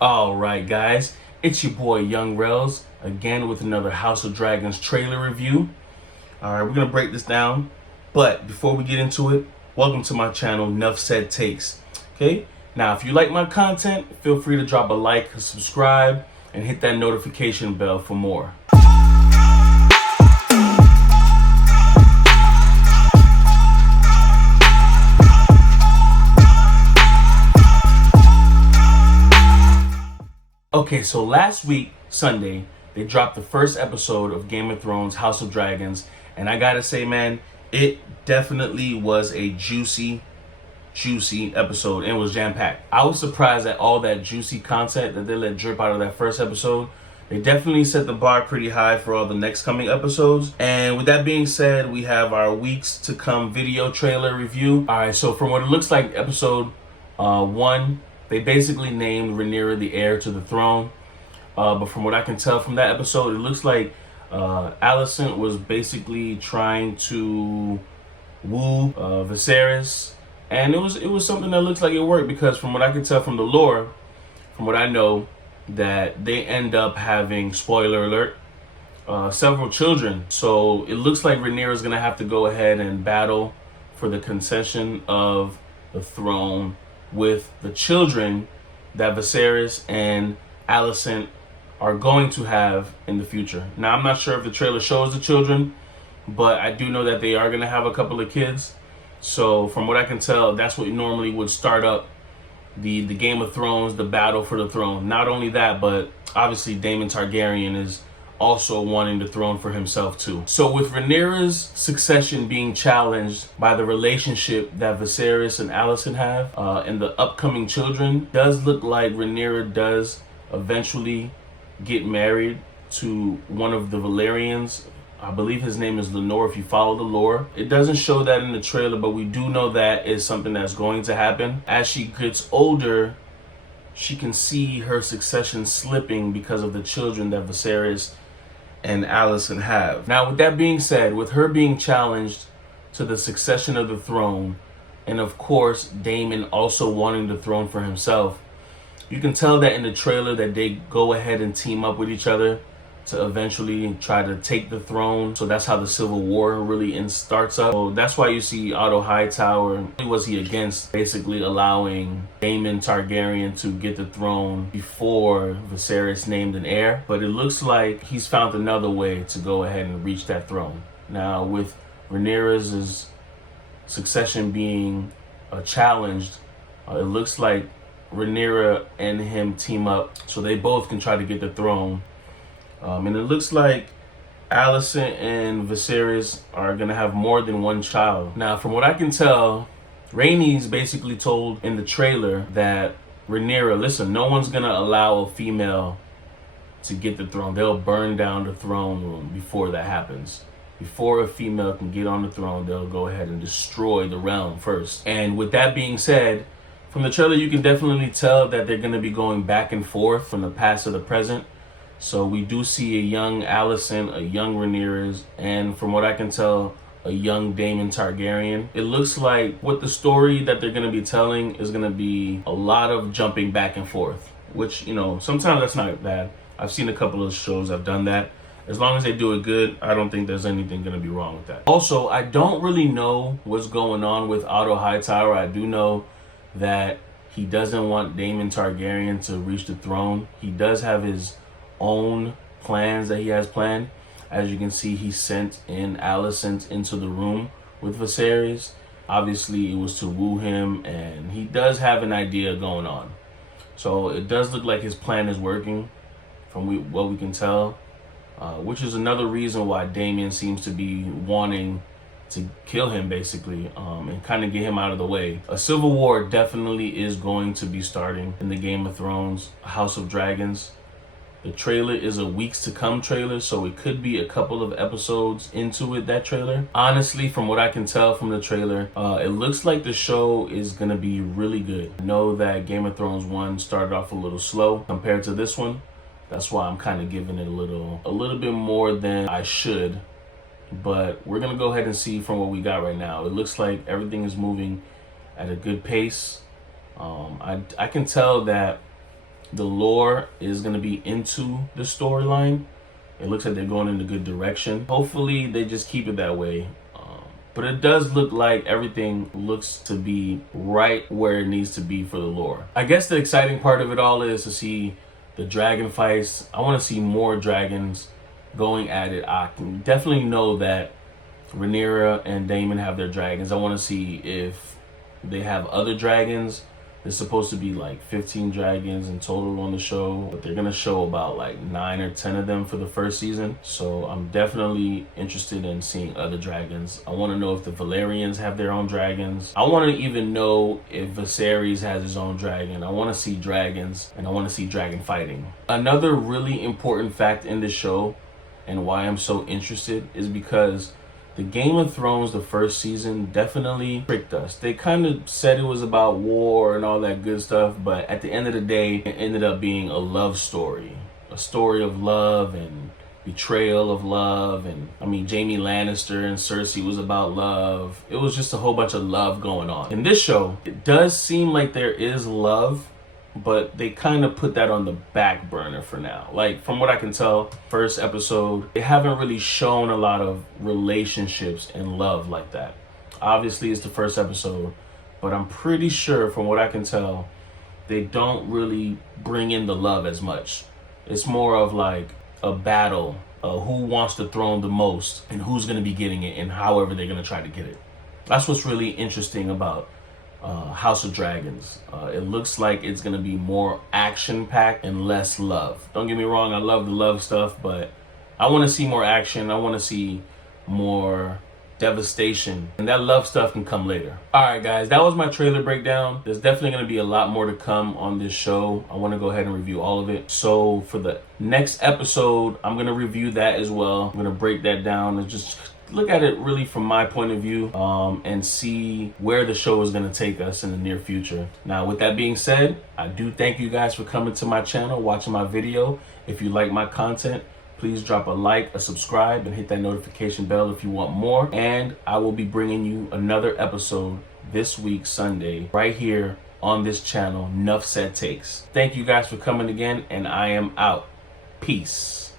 Alright guys, it's your boy Young Rels, again with another House of Dragons trailer review. Alright, we're going to break this down, but before we get into it, welcome to my channel, Nuff Said Takes. Okay, now if you like my content, feel free to drop a like, subscribe, and hit that notification bell for more. Okay, so last week, Sunday, they dropped the first episode of Game of Thrones House of Dragons, and I gotta say, man, it definitely was a juicy episode, and it was jam-packed. I was surprised at all that juicy content that they let drip out of that first episode. They definitely set the bar pretty high for all the next coming episodes. And with that being said, we have our weeks to come video trailer review. Alright, so from what it looks like, episode 1, they basically named Rhaenyra the heir to the throne. But from what I can tell from that episode, it looks like Alicent was basically trying to woo Viserys. And it was something that looks like it worked, because from what I can tell from the lore, from what I know, that they end up having, spoiler alert, several children. So it looks like Rhaenyra is going to have to go ahead and battle for the concession of the throne with the children that Viserys and Alicent are going to have in the future. Now, I'm not sure if the trailer shows the children, but I do know that they are going to have a couple of kids. So from what I can tell, that's what normally would start up the Game of Thrones, the battle for the throne. Not only that, but obviously Daemon Targaryen is also wanting the throne for himself too. So with Rhaenyra's succession being challenged by the relationship that Viserys and Alicent have, and the upcoming children, does look like Rhaenyra does eventually get married to one of the Valyrians. I believe his name is Lenore, if you follow the lore. It doesn't show that in the trailer, but we do know that is something that's going to happen. As she gets older, she can see her succession slipping because of the children that Viserys and Alicent have. Now, with that being said, with her being challenged to the succession of the throne, and of course Daemon also wanting the throne for himself, you can tell that in the trailer that they go ahead and team up with each other to eventually try to take the throne. So that's how the Civil War really starts up. So that's why you see Otto Hightower. Was he against basically allowing Daemon Targaryen to get the throne before Viserys named an heir? But it looks like he's found another way to go ahead and reach that throne. Now, with Rhaenyra's succession being challenged, it looks like Rhaenyra and him team up so they both can try to get the throne. And it looks like Alicent and Viserys are going to have more than one child. Now, from what I can tell, Rhaenys basically told in the trailer that Rhaenyra, listen, no one's going to allow a female to get the throne. They'll burn down the throne room before that happens. Before a female can get on the throne, they'll go ahead and destroy the realm first. And with that being said, from the trailer, you can definitely tell that they're going to be going back and forth from the past to the present. So we do see a young Alicent, a young Rhaenyra, and from what I can tell, a young Daemon Targaryen. It looks like what the story that they're going to be telling is going to be a lot of jumping back and forth, which, you know, sometimes that's not bad. I've seen a couple of shows that have done that. As long as they do it good, I don't think there's anything going to be wrong with that. Also, I don't really know what's going on with Otto Hightower. I do know that he doesn't want Daemon Targaryen to reach the throne. He does have his own plans that he has planned. As you can see, he sent in Alicent into the room with Viserys. Obviously, it was to woo him, and he does have an idea going on. So it does look like his plan is working from what we can tell, which is another reason why Daemon seems to be wanting to kill him, basically, and kind of get him out of the way. A civil war definitely is going to be starting in the Game of Thrones House of Dragons. The trailer is a weeks to come trailer, so it could be a couple of episodes into it, that trailer. Honestly, from what I can tell from the trailer, it looks like the show is going to be really good. I know that Game of Thrones 1 started off a little slow compared to this one. That's why I'm kind of giving it a little bit more than I should. But we're going to go ahead and see from what we got right now. It looks like everything is moving at a good pace. I can tell that the lore is going to be into the storyline. It looks like they're going in a good direction. Hopefully they just keep it that way. But it does look like everything looks to be right where it needs to be for the lore. I guess the exciting part of it all is to see the dragon fights. I want to see more dragons going at it. I can definitely know that Rhaenyra and Daemon have their dragons. I want to see if they have other dragons. There's supposed to be like 15 dragons in total on the show, but they're gonna show about like 9 or 10 of them for the first season. So I'm definitely interested in seeing other dragons. I want to know if the Valyrians have their own dragons. I want to even know if Viserys has his own dragon. I want to see dragons, and I want to see dragon fighting. Another really important fact in this show, and why I'm so interested, is because the Game of Thrones, the first season, definitely tricked us. They kind of said it was about war and all that good stuff, but at the end of the day, it ended up being a love story. A story of love and betrayal of love. And I mean, Jaime Lannister and Cersei was about love. It was just a whole bunch of love going on. In this show, it does seem like there is love, but they kind of put that on the back burner for now. Like, from what I can tell, first episode, they haven't really shown a lot of relationships and love like that. Obviously, it's the first episode, but I'm pretty sure, from what I can tell, they don't really bring in the love as much. It's more of like a battle, who wants the throne the most, and who's going to be getting it, and however they're going to try to get it. That's what's really interesting about House of Dragons. It looks like it's gonna be more action-packed and less love. Don't get me wrong, I love the love stuff, but I want to see more action. I want to see more devastation, and that love stuff can come later. All right, guys, that was my trailer breakdown. There's definitely going to be a lot more to come on this show. I want to go ahead and review all of it. So for the next episode, I'm going to review that as well. I'm going to break that down and just look at it really from my point of view, and see where the show is going to take us in the near future. Now, with that being said, I do thank you guys for coming to my channel, watching my video. If you like my content, please drop a like, a subscribe, and hit that notification bell if you want more. And I will be bringing you another episode this week, Sunday, right here on this channel, Nuff Said Takes. Thank you guys for coming again, and I am out. Peace.